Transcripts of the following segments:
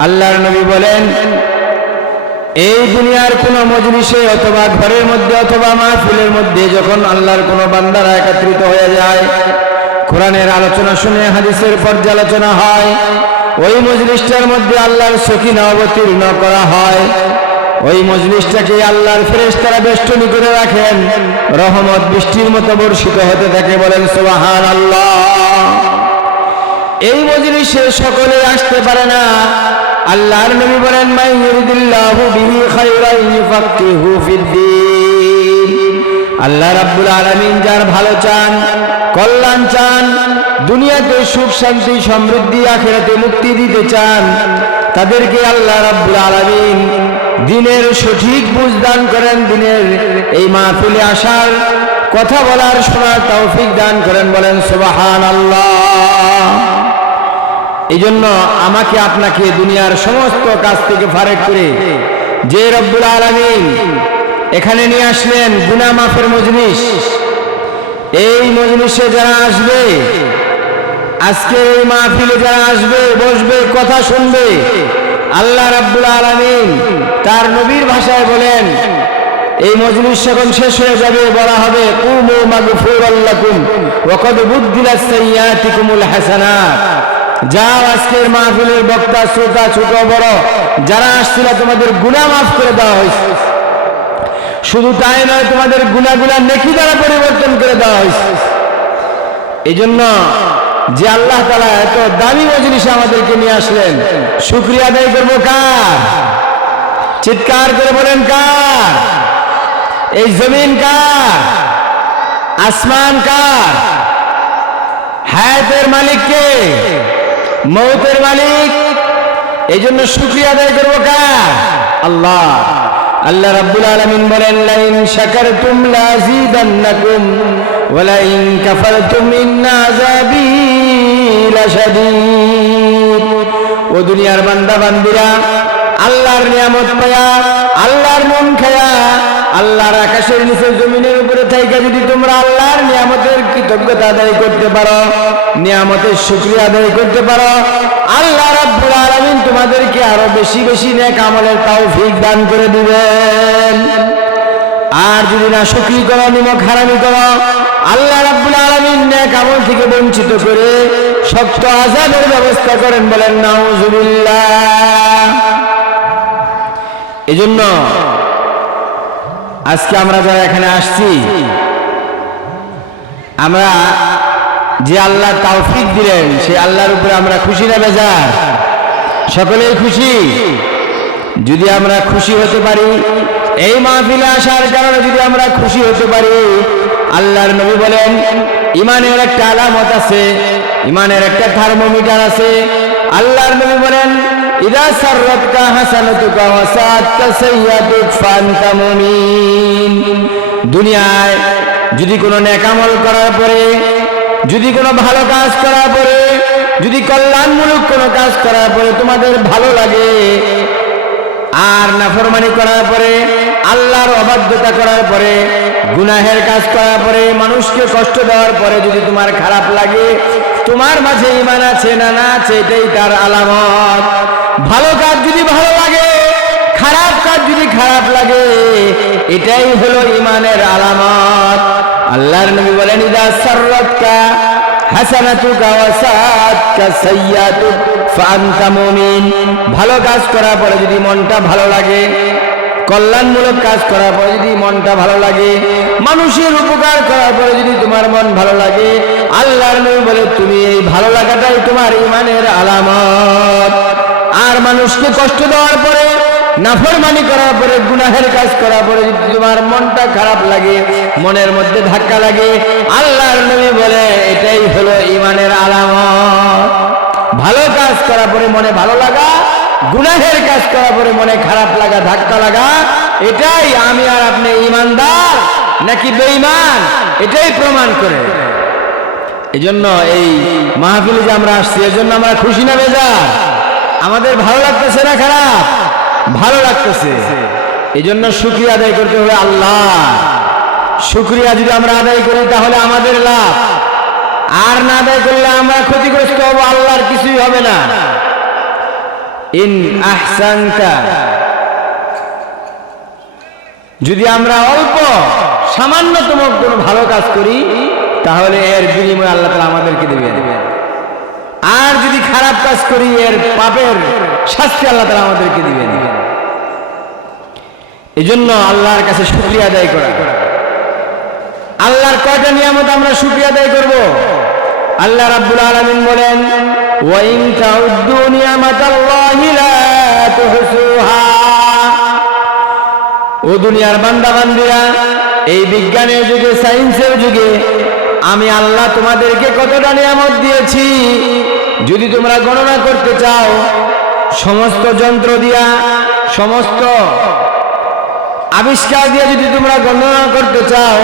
আল্লাহর নবী বলেন, এই দুনিয়ার কোন মজলিসে অথবা ঘরের মধ্যে অথবা মাহফিলের মধ্যে যখন আল্লাহর কোন বান্দারা একত্রিত হয়ে যায়, কোরআনের আলোচনা শুনে হাদিসের পর্যালোচনা হয়, ওই মজলিসটার মধ্যে আল্লাহর সকিনা অবতীর্ণ করা হয়। ওই মজলিসটাকে আল্লাহর ফেরেশতারা বেষ্টনী করে রাখেন, রহমত বৃষ্টির মতো বর্ষিত হতে থাকে। বলেন সুবহানাল্লাহ। এই মজলিসে সকলে আসতে পারে না। আল্লাহর নবী বলেন, মান ইউরিদিল্লাহু বিহি খায়রান ইউফাক্কিহু ফিদ্দীন। আল্লাহ রাব্বুল আলামিন যার ভালো চান, কল্যাণ চান, দুনিয়াতে সুখ শান্তি সমৃদ্ধি আখিরাতে মুক্তি দিতে চান, তাদেরকে আল্লাহ রাব্বুল আলামিন দ্বীনের সঠিক বুঝ দান করেন, দ্বীনের এই মাহফিলে আসার, কথা বলার, শোনার তৌফিক দান করেন। বলেন সুবহানাল্লাহ। এই জন্য আমাকে আপনাকে দুনিয়ার সমস্ত কাজ থেকে ফারেক করে যে রব্বুল আলামিন এখানে নিয়ে আসলেন গুনাহ মাফের মজলিস, এই মজলিসে যারা আসবে, আজকে এই মাহফিলে যারা আসবে, বসবে, কথা শুনবে, আল্লাহ রাব্বুল আলামিন তার নবীর ভাষায় বলেন, এই মজলিস যখন শেষ হয়ে যাবে বলা হবে, কুমু মাগফুরাল লাকুম ওয়া ক্বাদ বুদ্দিলাস সাইয়্যাতিকুমুল হাসানাত। যাও, আজকের মাহফিলের বক্তা, শ্রোতা, ছোট বড় যারা আসছিল, তোমাদের গুনাহ মাফ করে দেওয়া হয়েছে। শুধু তাই নয়, তোমাদের গুনাহগুলো নেকি দ্বারা পরিবর্তন করে দেওয়া হয়েছে। এই জন্য যে আল্লাহ তাআলা এত দামি মজলিসে আমাদেরকে নিয়ে আসলেন, শুকরিয়া আদায় করবো কার? চিৎকার করে বলেন কার? এই জমিন কার? আসমান কার? হায়াতের মালিক কে? মৌতের মালিক। এই জন্য শুকরিয়া আদায় করবো কার? আল্লাহ। আল্লাহ রাব্বুল আলামিন বলেন, লাইন শাকারতুম লাযীদান্নাকুম ওয়া লাইন কাফারতুম ইন্না আযাবী লাশাদীদ। ও দুনিয়ার বান্দা বান্দিরা, আল্লাহর নিয়ামত পায়া, আল্লাহর মন খায়া, আল্লাহর আকাশের নিচে জমিনের উপরে থাইকা যদি তোমরা আল্লাহর নিয়ামতের কৃতজ্ঞতা আদায় করতে পারো, নিয়ামতের শুকরিয়া আদায় করতে পারো, আল্লাহ রাব্বুল আলামিন তোমাদেরকে আরো বেশি বেশি নেক আমলের তৌফিক দান করে দিবেন। আর যদি না শুকরি করো, নিমক হারামি করো, আল্লাহ রাব্বুল আলামিন নেক আমল থেকে বঞ্চিত করে শক্ত আযাবের ব্যবস্থা করেন। বলেন নাউযুবিল্লাহ। এজন্য আজকে আমরা যারা এখানে আসছি, আমরা যে আল্লাহ তৌফিক দিলেন, সেই আল্লাহর উপরে আমরা খুশি না বেজার? সকলেই খুশি। যদি আমরা খুশি হতে পারি, এই মাহফিলে আসার কারণে যদি আমরা খুশি হতে পারি, আল্লাহর নবী বলেন, ইমানের একটা আলামত আছে, ইমানের একটা থার্মোমিটার আছে। আল্লাহর নবী বলেন, ইদা সাররাতকা হাসানাতুকা ওয়া সাআতকা সাইয়্যাতুক ফাআনতা মুমিন। দুনিয়ায় যদি কোনো নেক আমল করার পরে, যদি কোনো ভালো কাজ করার পরে, যদি কল্যাণমূলক কোনো কাজ করার পরে তোমাদের ভালো লাগে, আর নাফরমানি করার পরে, আল্লাহর অবাধ্যতা করার পরে, গুনাহের কাজ করার পরে, মানুষকে কষ্ট দেওয়ার পরে যদি তোমার খারাপ লাগে, তোমার মাঝে ঈমান আছে না না আছে, এটাই তার আলামত। ভালো কাজ যদি ভালো লাগে, খারাপ কাজ যদি খারাপ লাগে, এটাই হলো ঈমানের আলামত। আল্লাহর নবী বলেন, ইদা সাররাতকা হাসানাতুকা ওয়া সাআতকা সাইয়্যাতুক ফাআনতা মুমিন। ভালো কাজ করার পরে যদি মনটা ভালো লাগে, কল্যাণমূলক কাজ করার পরে যদি মনটা ভালো লাগে, মানুষের উপকার করার পরে যদি তোমার মন ভালো লাগে, আল্লাহর নবী বলে, তুমি এই ভালো লাগাটাই তোমার ঈমানের আলামত। আর মানুষকে কষ্ট দেওয়ার পরে, নাফরমানি করার পরে, গুনাহের কাজ করার পরে যদি তোমার মনটা খারাপ লাগে, মনের মধ্যে ধাক্কা লাগে, আল্লাহর নবী বলে, এটাই হলো ঈমানের আলামত। ভালো কাজ করার পরে মনে ভালো লাগা, গুনাহের কাজ করার পরে মনে খারাপ লাগা, ধাক্কা লাগা, এটাই আমি আর আপনি ঈমানদার নাকি বেঈমান, এটাই প্রমাণ করে। এজন্য এই মাহফিলে যে আমরা আসছি, এজন্য আমরা খুশি না বেজার? আমাদের ভালো লাগতেছে না খারাপ? ভালো লাগতেছে। এজন্য শুকরিয়া আদায় করতে হবে আল্লাহ। শুকরিয়া যদি আমরা আদায় করি তাহলে আমাদের লাভ, আর না আদায় করলে আমরা ক্ষতিগ্রস্ত হব, আল্লাহর কিছুই হবে না। ইন আহসানতা, যদি আমরা অল্প সামান্যতম কোনো ভালো কাজ করি তাহলে এর বিনিময় আল্লাহ তাআলা আমাদেরকে দিবেন, আর যদি খারাপ কাজ করি এর পাপের শাস্তি আল্লাহ তাআলা আমাদেরকে দিবেন। এজন্য আল্লাহর কাছে শুকরিয়া আদায় করা। আল্লাহর কয়টা নিয়ামত আমরা শুকরিয়া আদায় করব? আল্লাহ রাব্বুল আলামিন বলেন, ওয়া ইন তাউদ্দু নিয়ামাতাল্লাহি লা তুহসুহা। ও দুনিয়ার বান্দা বান্দীরা, এই বিজ্ঞানের যুগে, সায়েন্সের যুগে আমি আল্লাহ তোমাদেরকে কতটা নিয়ামত দিয়েছি, যদি তোমরা গণনা করতে চাও, সমস্ত যন্ত্র দিয়া, সমস্ত আবিষ্কার দিয়ে যদি তোমরা গণনা করতে চাও,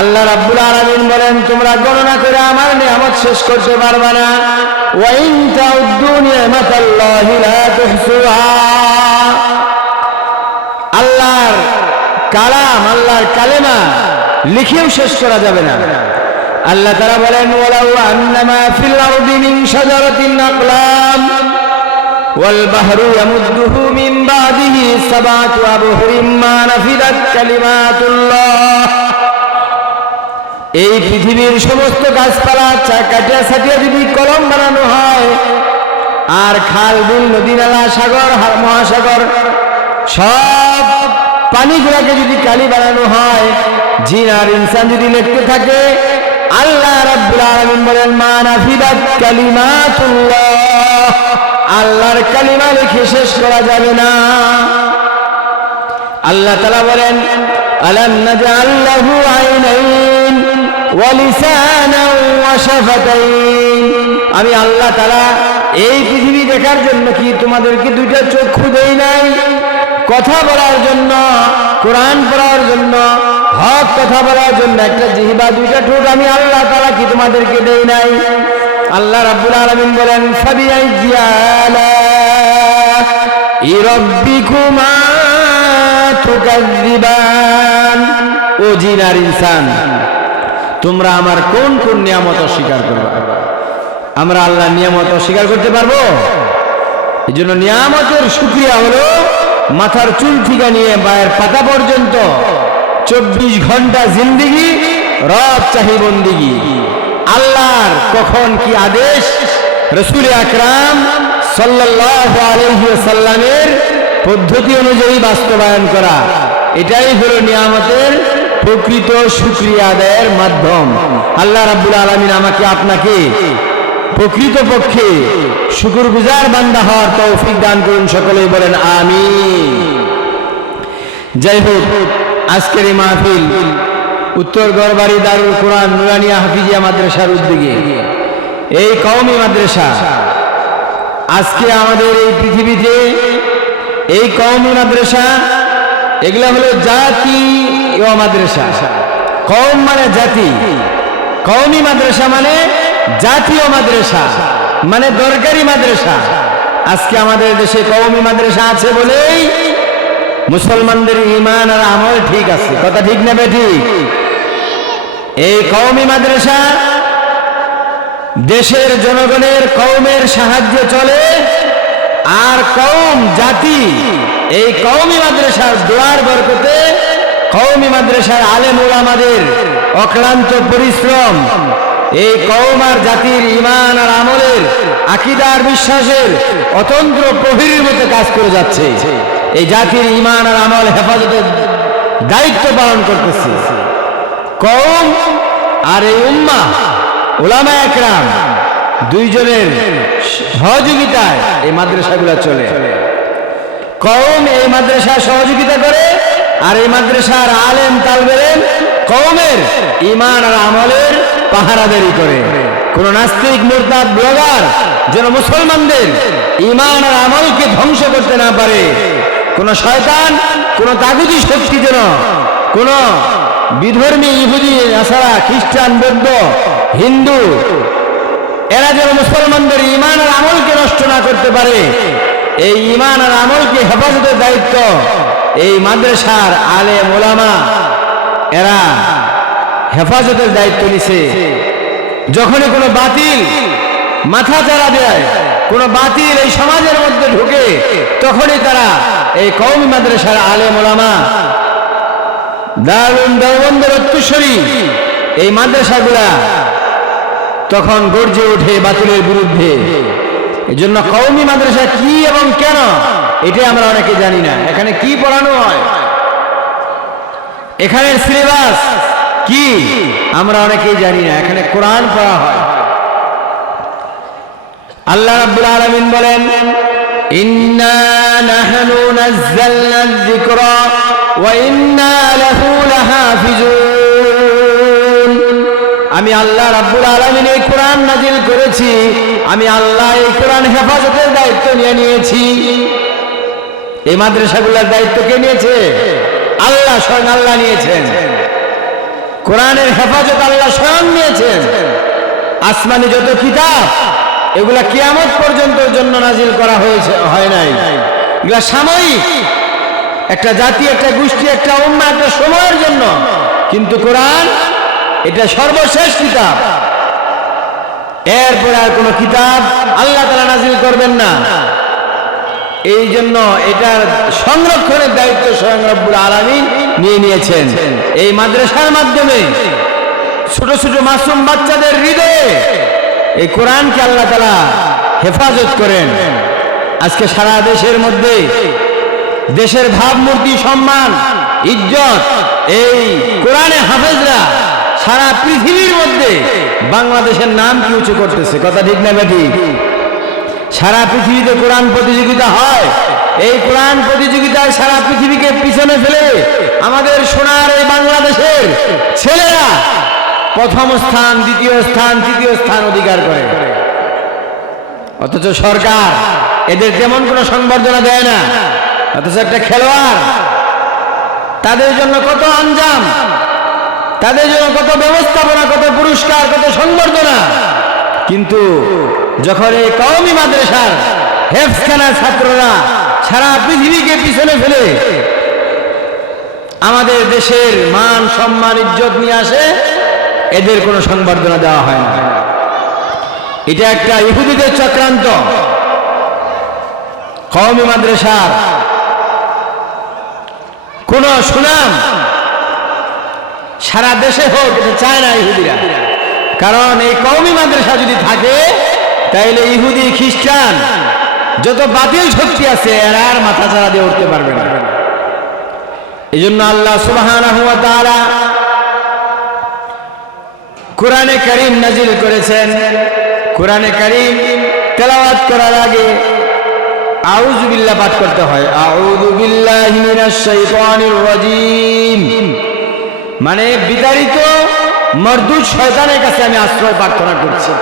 আল্লাহ রাব্বুল আলামিন বলেন তোমরা গণনা করে আমার নিয়ামত শেষ করতে পারবে না। ওয়া ইন তাউদ্দু নিয়ামাতাল্লাহি লা তুহসুহা। আল্লাহর কালাম, আল্লাহর কালেমা লিখেও শেষ করা যাবে না। আল্লাহ তাআলা বলেন, ওয়ালাউ আন্নামা ফিল আরদি মিন শাজারাতিন আকলাম ওয়াল বাহরু ইয়ামুদ্দুহু মিন বাদিহি সাবাতু আবহুরিম মা নাফিদাত কালিমাতুল্লাহ। এই পৃথিবীর সমস্ত গাছপালা কাটিয়া ছাটিয়া যদি কলম বানানো হয়, আর খাল বিল নদী নালা সাগর মহাসাগর সব পানিগুলাকে যদি কালি বানানো হয়, জিন আর ইনসান যদি লিখতে থাকে, আল্লাহ রাব্বুল আলামিন বলেন মা নাফিদাত কালিমাতুল্লাহ, আল্লাহর কালিমা লিখে শেষ করা যাবে না। আল্লাহ তাআলা বলেন, আলাম নাজআল লাহু আইনাইন ওয়া লিসানান ওয়া শাফাতাইন। আমি আল্লাহ তাআলা এই পৃথিবী দেখার জন্য কি তোমাদেরকে দুইটা চক্ষু দেই নাই? কথা বলার জন্য, কোরআন পড়ার জন্য, হক কথা বলার জন্য একটা জিহ্বা, দুইটা ঠোঁট আমি আল্লাহ তাআলা কি তোমাদেরকে দেই নাই? আল্লাহ রাব্বুল আলামিন বলেন, ফাবিআইয়ি আলা'i রাব্বিকুমা তুকাযযিবান। ও জিন আর ইনসান, তোমরা আমার কোন কোন নিয়ামত অস্বীকার করবে? আমরা আল্লাহর নিয়ামত অস্বীকার করতে পারবো? এজন্য নিয়ামতের শুকরিয়া হলো মাথার চুল থেকে নিয়ে পায়ের পাতা পর্যন্ত 24 ঘন্টা জিন্দেগি রব চাহি বন্দেগি। আল্লাহর কখন কি আদেশ রাসূল আকরাম সাল্লাল্লাহু আলাইহি ওয়াসাল্লামের পদ্ধতি অনুযায়ী বাস্তবায়ন করা, এটাই হলো নিয়ামতের প্রকৃত শুকরিয়া আদায়ের মাধ্যম। আল্লাহ রাব্বুল আলামিন আমাকে আপনাকে প্রকৃতপক্ষে শুকরগুজার বান্দা হওয়ার তৌফিক দান করুন। সকলেই বলেন আমিন। যাই হোক, আজকের এই মাহফিল উত্তর গড়বাড়ি দারুল কোরআন নুরানিয়া হাফিজিয়া মাদ্রাসার উদ্যোগে, এই কওমি মাদ্রাসা আজকে আমাদের এই পৃথিবীতে এই কওমি মাদ্রাসা, এগুলা হলো জাতীয় মাদ্রাসা। কওম মানে জাতি, কওমি মাদ্রাসা মানে জাতীয় মাদ্রাসা, মানে দরকারি মাদ্রাসা। আজকে আমাদের দেশে কওমি মাদ্রাসা আছে বলেই মুসলমানদের ঈমান আর আমল ঠিক আছে। কথা ঠিক না বেঠিক? এই কওমি মাদ্রাসা দেশের জনগণের কওমের সাহায্যে চলে, আর কওম জাতি এই কওমি মাদ্রাসার দোয়ার বরকতে, কওমি মাদ্রাসার আলেম ওলামাদের অক্লান্ত পরিশ্রম এই কওম আর জাতির ঈমান আর আমলের আকীদার বিশ্বাসের অতন্ত্র প্রহরীর মতো কাজ করে যাচ্ছে। এই জাতির ঈমান আর আমল হেফাজতের দায়িত্ব পালন করতেছে কওম আর এই উম্মাহ উলামা একরাম দুইজনের সহযোগিতায় এই মাদ্রাসাগুলো চলে। কওম এই মাদ্রাসা সহযোগিতা করে, আর এই মাদ্রাসার আলেম তালবে ইলম কওমের ঈমান আর আমলের পাহারাদারি করে। কোন নাস্তিক মুরতাদ ব্লগার যেন মুসলমানদের ঈমান আর আমলকে ধ্বংস করতে না পারে, কোন শয়তান, কোন তাগুতি শক্তি যেন, কোন বিধর্মী ইহুদি, নাসারা, খ্রিস্টান, বৌদ্ধ, হিন্দু, এরা যেন মুসলমানদের ঈমান আর আমলকে নষ্ট না করতে পারে, এই ঈমান আর আমলকে হেফাজতের দায়িত্ব এই মাদ্রাসার আলেম ওলামা এরা হেফাজতের দায়িত্ব নিছে। যখনই কোনো বাতিল মাথা চাড়া দেয়, কোন বাতিল এই সমাজের মধ্যে ঢুকে, তখনই তারা এই কওমি মাদ্রাসার আলেম ওলামা, দারুল দেওবন্দের উত্তরসূরি এই মাদ্রাসাগুলা তখন গর্জে ওঠে বাতিলের বিরুদ্ধে। এই জন্য কওমি মাদ্রাসা কি এবং কেন এটা আমরা অনেকে জানি না। এখানে কি পড়ানো হয়, এখানের সিলেবাস কি আমরা অনেকেই জানি না। এখানে কোরআন পড়া হয়। আল্লাহ রাব্বুল আলামিন বলেন, ইন্না নাহনু নাযালনা যিকরা ওয়া ইন্না লাহু লাহাফিজুন। আমি আল্লাহ রাব্বুল আলামিন এই কোরআন নাজিল করেছি, আমি আল্লাহ এই কোরআন হেফাজতের দায়িত্ব নিয়ে নিয়েছি। এই মাদ্রাসাগুলোর দায়িত্ব কে নিয়েছে? আল্লাহ, স্বয়ং আল্লাহ নিয়েছেন। কোরআনের হেফাজত আল্লাহ স্বয়ং নিয়েছেন। আসমানি যত কিতাব এগুলা কিয়ামত পর্যন্ত জন্য নাজিল করা হয়েছে, হয় নাই। এগুলা সাময়িক, একটা জাতি, একটা গোষ্ঠী, একটা উম্মাহ, একটা সময়ের জন্য। কিন্তু কোরআন এটা সর্বশেষ কিতাব। এরপরে আর কোন কিতাব আল্লাহ তাআলা নাজিল করবেন না। এই জন্য এটার সংরক্ষণের দায়িত্ব স্বয়ং রব্বুল আলামিন নিয়ে নিয়েছেন। এই মাদ্রাসার মাধ্যমে ছোট ছোট মাসুম বাচ্চাদের হৃদয়ে এই কোরআনকে আল্লাহ তাআলা হেফাজত করেন। আজকে সারা দেশের মধ্যে দেশের ভাবমূর্তি, সম্মান, ইজ্জত এই কোরআনে হাফেজরা সারা পৃথিবীর মধ্যে বাংলাদেশের নাম কি উঁচু করতেছে। কথা ঠিক না ঠিক? সারা পৃথিবীতে কোরআন প্রতিযোগিতা হয়। এই কোরআন প্রতিযোগিতায় সারা পৃথিবীকে পিছনে ফেলে আমাদের সোনার এই বাংলাদেশের ছেলেরা প্রথম স্থান, দ্বিতীয় স্থান, তৃতীয় স্থান অধিকার করে। অথচ সরকার এদের তেমন কোনো সংবর্ধনা দেয় না। অথচ একটা খেলোয়াড়, তাদের জন্য কত আঞ্জাম, তাদের জন্য কত ব্যবস্থাপনা, কত পুরস্কার, কত সংবর্ধনা। কিন্তু যখন এই কওমি মাদ্রাসার হেফজখানার ছাত্ররা সারা পৃথিবীকে পিছনে ফেলে আমাদের দেশের মান, সম্মান, ইজ্জত নিয়ে আসে, এদের কোনো সংবর্ধনা দেওয়া হয় না। এটা একটা ইহুদিদের চক্রান্ত। কওমি মাদ্রাসার কোন সুনাম সারা দেশে হোক এটা চায় না ইহুদিরা। কারণ এই কওমি মাদ্রাসা যদি থাকে তাইলে ইহুদি, খ্রিস্টান যত বাতিল শক্তি আছে এরা আর মাথা চাড়া দিয়ে উঠতে পারবে না। এই জন্য আল্লাহ সুবহানাহু ওয়া তাআলা কোরআনে কারীম নাজিল করেছেন। কোরআনে কারীম তেলাওয়াত করার আগে আউযু বিল্লাহ পাঠ করতে হয়। আউযু বিল্লাহি মিনাশ শাইতানির রাজীম, মানে বিতাড়িত মরদুদ শয়তানের কাছে আমি আশ্রয় প্রার্থনা করছি।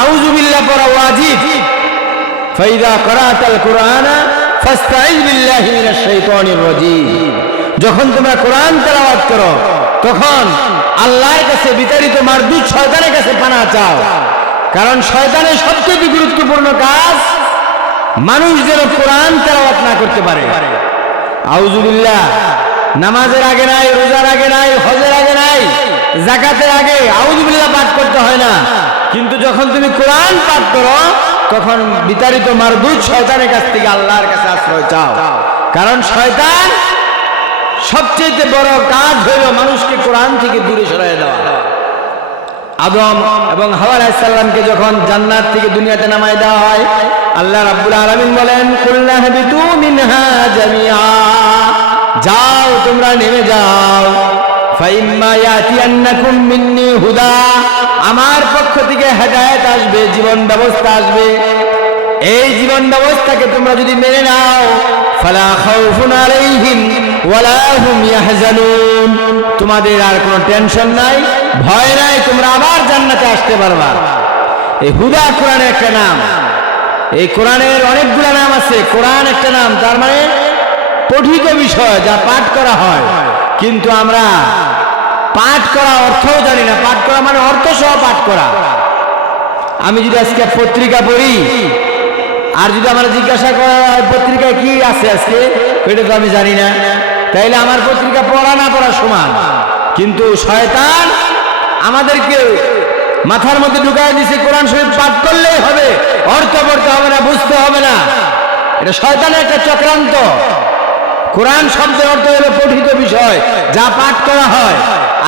আউযু বিল্লাহ পড়া ওয়াজিব। ফাইদা করাতাল কুরআনা ফাস্তাইজ বিল্লাহি মিনাশ শাইতানির রাজীম। যখন তোমরা কোরআন তেলাওয়াত করো তখন আল্লাহর কাছে বিতাড়িত মারদুদ শয়তানের কাছে পানাহ চাও। কারণ শয়তানের সবচেয়ে গুরুত্বপূর্ণ কাজ মানুষ যেন কোরআন তেলাওয়াত না করতে পারে। আউযু বিল্লাহ নামাজের আগে নাই, রোজার আগে নাই, হজের আগে নাই, যাকাতের আগে আউযু বিল্লাহ পাঠ করতে হয় না। কিন্তু যখন তুমি কোরআন পাঠ করো তখন বিতাড়িত মারদুদ শয়তানের কাছ থেকে আল্লাহর কাছে আশ্রয় চাও। কারণ শয়তান সবচেয়ে বড় কাজ হলো মানুষকে কোরআন থেকে দূরে সরিয়ে দেওয়া। আদম এবং হাওয়া আলাইহিস সালামকে যখন জান্নাত থেকে দুনিয়াতে নামায় দেওয়া হয়, আল্লাহ রাব্বুল আলামিন বলেন, কুল্লা হাবিতু মিনহা জামিআ, যাও তোমরা নেমে যাও। ফাইম্মা ইয়াতিয়ান্নাকুম মিন্নি হুদা, আমার পক্ষ থেকে হেদায়েত আসবে, জীবন ব্যবস্থা আসবে। এই জীবন ব্যবস্থাকে তোমরা যদি মেনে নাও, ফালা খাউফুন আলাইহিম ওয়ালা হুম ইয়াহজানুন, তোমাদের আর কোনো টেনশন নাই, ভয় নাই, তোমরা আবার জান্নাতে আসতে পারবা। এই হুদা কোরআনের একটা নাম। এই কোরআনের অনেকগুলো নাম আছে, কোরআন একটা নাম, তার মানে পঠিত বিষয় যা পাঠ করা হয়। কিন্তু আমরা পাঠ করা অর্থও জানি না। পাঠ করা মানে অর্থ সহ পাঠ করা। আমি যদি আজকে পত্রিকা পড়ি আর যদি আমার জিজ্ঞাসা করা হয় পত্রিকায় কি আছে আজকে, এটা তো আমি জানি না, তাইলে আমার পত্রিকা পড়া না পড়া সমান। কিন্তু শয়তান আমাদেরকে মাথার মধ্যে ঢুকায় দিছে কোরআন শরীফ পাঠ করলেই হবে, অর্থ পড়তে হবে না, বুঝতে হবে না। এটা শয়তানের একটা চক্রান্ত। কোরআন শব্দের অর্থ হলো পঠিত বিষয়, যা পাঠ করা হয়,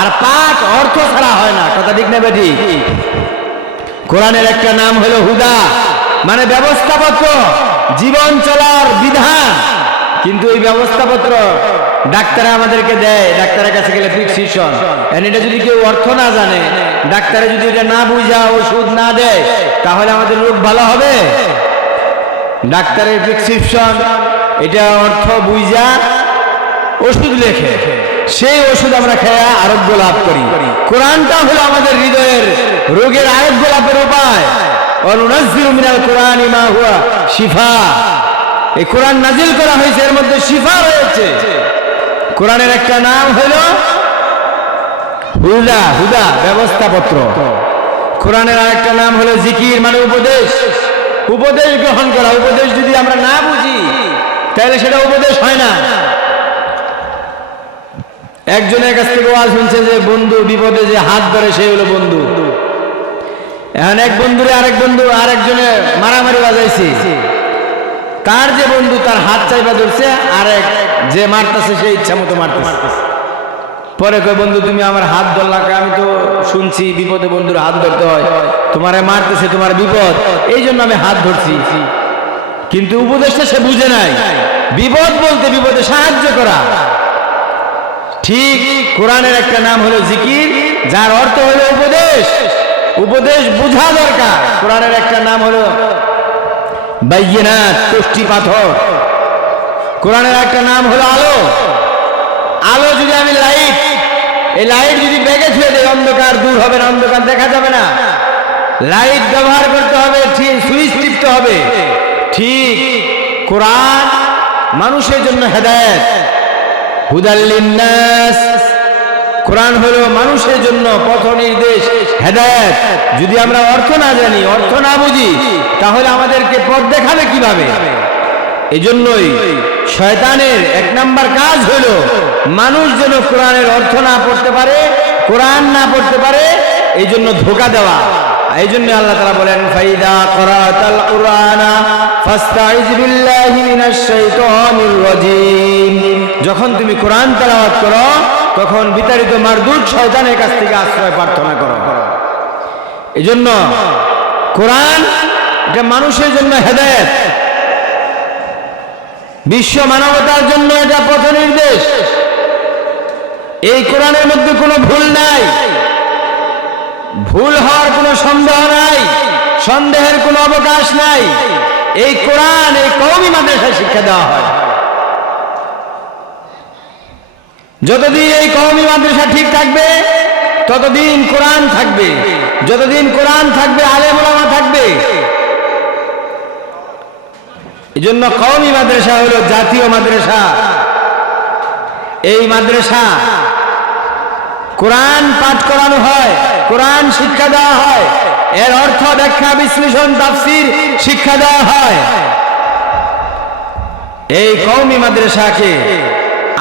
আর পাঠ অর্থ ছাড়া হয় না। কথা ঠিক না বেঠি? কোরআনের একটা নাম হলো হুদা, মানে ব্যবস্থাপত্র, জীবন চলার বিধান। কিন্তু এই ব্যবস্থাপত্র ডাক্তারে আমাদেরকে দেয়, ডাক্তারের কাছে গেলে প্রেসক্রিপশন, এটা যদি কেউ অর্থ না জানে, ডাক্তারে যদি এটা না বুঝা ওষুধ না দেয়, তাহলে আমাদের রোগ ভালো হবে? ডাক্তারের প্রেসক্রিপশন, এটা অর্থ বুঝা ওষুধ লেখে, সেই ওষুধ আমরা খেয়ে আরোগ্য লাভ করি। কোরআনটা হলো আমাদের হৃদয়ের রোগের আরোগ্য লাভের উপায়। অনুনাজ্জিলু মিনাল কোরআনি মা হুয়া শিফা। এই কোরআন নাজিল করা হয়েছে, এর মধ্যে শিফা রয়েছে। কোরআনের একটা নাম হলো হুদা, হুদা ব্যবস্থাপত্র। কোরআনের আরেকটা নাম হলো জিকির, মানে উপদেশ, উপদেশ গ্রহণ করা। উপদেশ যদি আমরা না বুঝি তাহলে সেটা উপদেশ হয় না। একজনের কাছ থেকে ওয়াজ শুনছে যে বন্ধু বিপদে যে হাত ধরে সে হলো বন্ধু। এখন এক বন্ধুরে আরেকজনে মারামারি বাজাইছে, তার যে বন্ধু তার হাত চাইবা ধরছে, আরেক যে মারতেছে সে ইচ্ছা মতো মারতেছে। পরে কয় বন্ধু তুমি আমার হাত ধরলা, আমি তো শুনছি বিপদে বন্ধুর হাত ধরতে হয়, তোমারে মারতেছে, তোমার বিপদ, এই জন্য আমি হাত ধরছি। কিন্তু উপদেশটা সে বুঝে নাই। বিপদ বলতে বিপদে সাহায্য করা। ঠিক কোরআনের একটা নাম হলো জিকির, যার অর্থ হলো উপদেশ। উপদেশ বুঝা দরকার। কোরআনের একটা নাম হলো বাইয়িনাত, কষ্টি পাথর। কোরআনের একটা নাম হলো আলো। আলো যদি আমি লাইট, এই লাইট যদি ব্যাগে ছুঁয়ে দেয়, অন্ধকার দূর হবে না, অন্ধকার দেখা যাবে না। লাইট ব্যবহার করতে হবে, ঠিক সুইচ টিপতে হবে। ঠিক কোরআন মানুষের জন্য হেদায়েত, হুদাল লিন্নাস। কোরআন হলো মানুষের জন্য পথ নির্দেশ, হেদায়েত। যদি আমরা অর্থ না জানি, অর্থ না বুঝি, তাহলে আমাদেরকে পথ দেখাবে কিভাবে? এজন্যই শয়তানের এক নাম্বার কাজ হলো মানুষ যেন কোরআনের অর্থ না পড়তে পারে, কোরআন না পড়তে পারে, এই জন্য ধোঁকা দেওয়া। এই জন্য আল্লাহ তাআলা বলেন ফাইদা করাতাল কুরআনা ফাস্তাইজ বিল্লাহি মিনাশ শাইতানির রাজিম। যখন তুমি কোরআন তেলাওয়াত করো, তখন বিতাড়িত মারদুদ শয়তানের কাছ থেকে আশ্রয় প্রার্থনা করো। এজন্য কোরআন এটা মানুষের জন্য হেদায়েত, বিশ্ব মানবতার জন্য এটা পথ নির্দেশ। এই কোরআনের মধ্যে কোনো ভুল নাই, ভুল হওয়ার কোনো সন্দেহ নাই, সন্দেহের কোনো অবকাশ নাই। এই কোরআন এই কওমি মাদ্রাসায় শিক্ষা দেওয়া হয়। যতদিন এই কওমি মাদ্রাসা ঠিক থাকবে, ততদিন কোরআন থাকবে। যতদিন কোরআন থাকবে, আলেম ওলামা থাকবে। এই জন্য কওমি মাদ্রাসা হলো জাতীয় মাদ্রাসা। এই মাদ্রাসা কোরআন পাঠ করানো হয়, কোরআন শিক্ষা দেওয়া হয়, এর অর্থ ব্যাখ্যা বিশ্লেষণ তাফসীর শিক্ষা দেওয়া হয়। এই কওমি মাদ্রাসাকে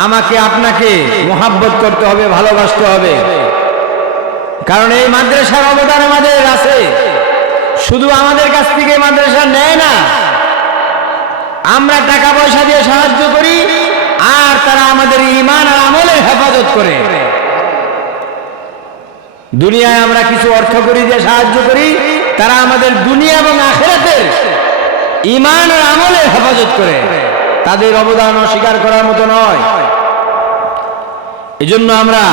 আমাকে আপনাকে মোহাব্বত করতে হবে, ভালোবাসতে হবে। কারণ এই মাদ্রাসার অবদান আমাদের আছে। শুধু আমাদের কাছ থেকে মাদ্রাসা নেয় না, আমরা টাকা পয়সা দিয়ে সাহায্য করি, আর তারা আমাদের ঈমান আর আমলের হেফাজত করে। দুনিয়ায় আমরা কিছু অর্থ করি দিয়ে সাহায্য করি, তারা আমাদের দুনিয়া এবং আখিরাতের ঈমান আর আমলের হেফাজত করে। তাদের অবদান অস্বীকার করার মতো নয়। এজন্য আমরা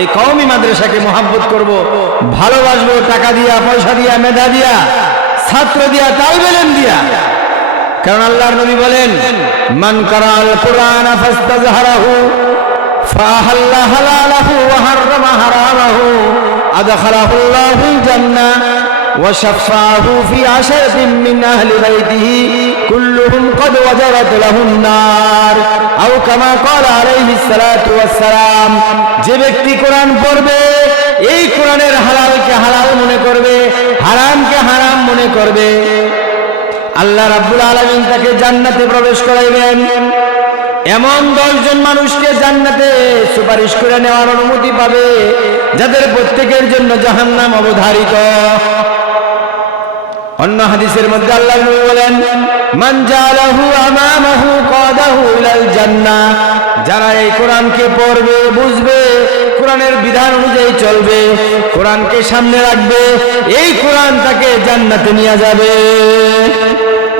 এই কওমি মাদ্রাসাকে মহব্বত করব, ভালোবাসবো, টাকা দিয়া, পয়সা দিয়া, মেধা দিয়া, ছাত্র দিয়া, তালিবে ইলম দিয়া। কারণ আল্লাহর নবী বলেন মান কারাল কুরআন ফাস্তাজহারাহু ফাহাল্লা হালালাহু ওয়া হাররামা হারামাহু আদখালাহুল্লাহুল জান্নাহ ওয়া শাফাহু ফি আশরাতিন মিন আহলি বাইতিহি কুল্লুহুম ক্বাদ ওয়াজারাত লাহুন নার আও কামা ক্বালা আলাইহিস সালাতু ওয়াস সালাম। যে ব্যক্তি কোরআন পড়বে, এই কোরআনের হালালকে হালাল মনে করবে, হারামকে হারাম মনে করবে, আল্লাহ রাব্বুল আলামিন তাকে জান্নাতে প্রবেশ করাইবেন। এমন 10 জন মানুষকে জান্নাতে সুপারিশ করে নেওয়ার অনুমতি পাবে যাদের প্রত্যেকের জন্য জাহান্নাম অবধারিত। অন্য হাদিসের মধ্যে আল্লাহ নবী বলেন, মান জালাহু আমামাহু কাদাহু ইলাল জান্নাহ, যারা এই কোরআনকে পড়বে, বুঝবে, কোরআনের বিধান অনুযায়ী চলবে, কোরআনকে সামনে রাখবে, এই কোরআন তাকে জান্নাতে নিয়ে যাবে।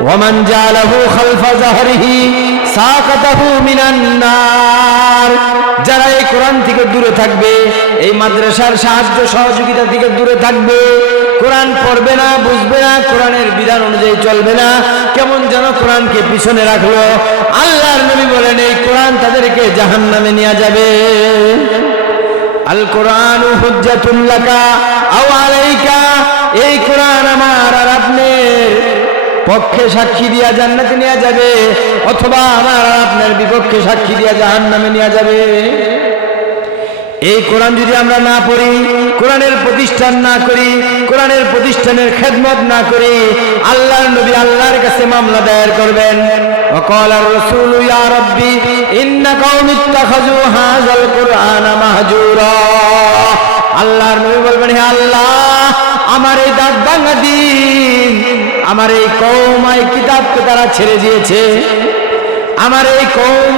ওয়ামান জালাহু খালফা যাহরিহি সাকাতাহু মিনান নার, যারা এই কোরআন থেকে দূরে থাকবে, এই মাদ্রাসার সাহায্য সহযোগিতা থেকে দূরে থাকবে, কোরআন পড়বে না, বুঝবে না, কোরআনের বিধান অনুযায়ী চলবে না, কেমন যেন কোরআনকে পিছনে রাখলো, আল্লাহর নবী বলেন এই কোরআন তাদেরকে জাহান্নামে নিয়ে যাবে। আল কোরআনু হুজ্জাতুল লাকা আও আলাইকা, এই কোরআন আমার আর আপনার পক্ষে সাক্ষী দিয়া জান্নাতে নিয়ে যাবে, অথবা আমার আর আপনার বিপক্ষে সাক্ষী দিয়া জাহান্নামে নিয়ে যাবে। এই কোরআন যদি আমরা না পড়ি, কোরআনের প্রতিষ্ঠান না করি, কোরআনের প্রতিষ্ঠানের খেদমত না করি, আল্লাহর নবী আল্লাহর কাছে মামলা দায়ের করবেন। وقال الرسول يا ربي إن قوم اتخذوا هذا القرآن مهجورا, আল্লাহর নবী বলবেন, হে আল্লাহ, আমার এই দাঁত ভাঙা দিন, আমার এই কওম এই কিতাবকে তারা ছেড়ে দিয়েছে, আমার এই কওম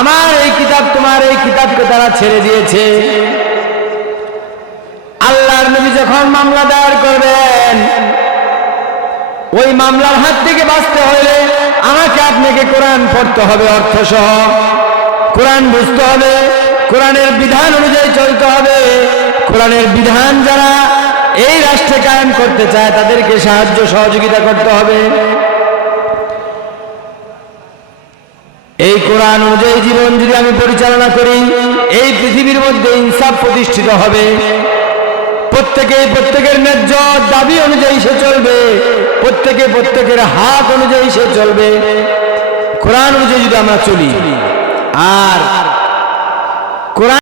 আমার এই কিতাব, তোমার এই কিতাবকে তারা ছেড়ে দিয়েছে। আল্লাহর নবী যখন মামলা দায়ের করবেন, ওই মামলার হাত থেকে বাঁচতে হলে আমাকে আপনাকে কোরআন পড়তে হবে অর্থ সহ, কোরআন বুঝতে হবে, কোরআনের বিধান অনুযায়ী চলতে হবে। কোরআনের বিধান যারা এই রাষ্ট্রে কায়েম করতে চায় তাদেরকে সাহায্য সহযোগিতা করতে হবে। এই কোরআন অনুযায়ী জীবন যদি আমি পরিচালনা করি, এই পৃথিবীর মধ্যে ইনসাফ প্রতিষ্ঠিত হবে, প্রত্যেকে প্রত্যেকের ন্যায্য দাবি অনুযায়ী সে চলবে, প্রত্যেকে প্রত্যেকের হাত অনুযায়ী সে চলবে। কোরআন অনুযায়ী যদি আমরা চলি, আর